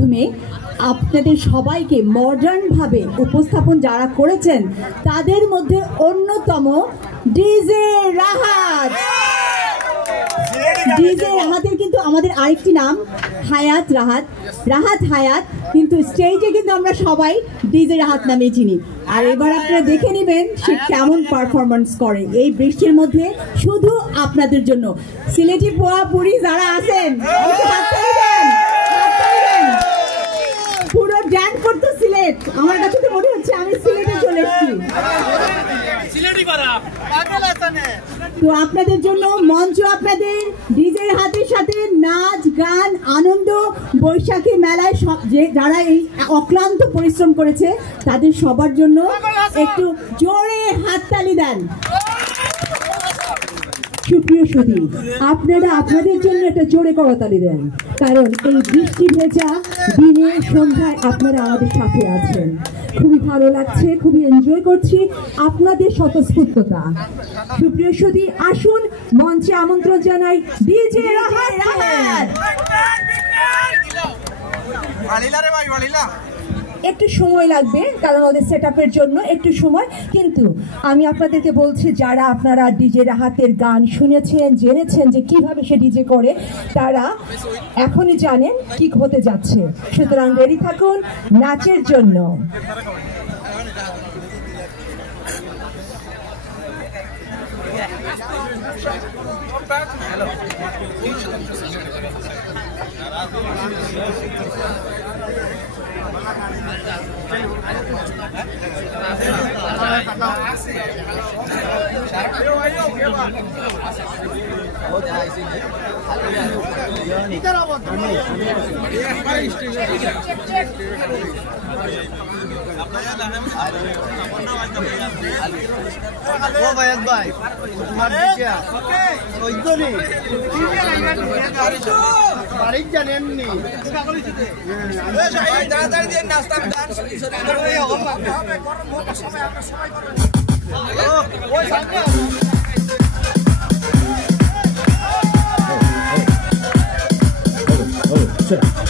মাধ্যমে আপনাদের সবাইকে মডার্ন ভাবে উপস্থাপন যারা করেছেন তাদের মধ্যে অন্যতম ডিজে রাহাত। ডিজে রাহাতের কিন্তু আমাদের আরেকটি নাম হায়াত রাহাত, রাহাত হায়াত, কিন্তু স্টেজে কিন্তু আমরা সবাই ডিজে রাহাত নামে চিনি। আর এবার আপনারা দেখে নেবেন সে কেমন পারফরমেন্স করে এই বৃষ্টির মধ্যে শুধু আপনাদের জন্য। সিলেটি পোয়া পুরি যারা আছেন পুরো ড্যান্স করতো সিলেট, আমার কাছে তো মনে হচ্ছে আমি সিলেটে চলে এসেছি। তো আপনাদের জন্য মঞ্চ আপনাদের ডিজের হাতের সাথে নাচ গান আনন্দ, বৈশাখী মেলায় যারা এই অক্লান্ত পরিশ্রম করেছে তাদের সবার জন্য একটু জোরে হাততালি দেন। সুপ্রিয় সুধী, আপনারা আপনাদের জন্য একটা জোরে করতালি দেন, কারণ এই বৃষ্টি ভেজা দিনে সন্ধ্যায় আপনারা আমাদের সাথে আছেন। খুবই ভালো লাগছে, খুবই এনজয় করছি আপনাদের স্বতঃস্ফূর্ততা। সুপ্রিয় সুধী, আসুন মঞ্চে আমন্ত্রণ জানাই ডিজে রাহাত। একটু সময় লাগবে কারণ ওদের সেটআপের জন্য একটু সময়, কিন্তু আমি আপনাদেরকে বলছি যারা আপনারা ডিজে রাহাতের গান শুনেছেন, জেনেছেন যে কিভাবে সে ডিজে করে, তারা এখনই জানেন কি হতে যাচ্ছে। সুতরাং রেডি থাকুন নাচের জন্য। Sure.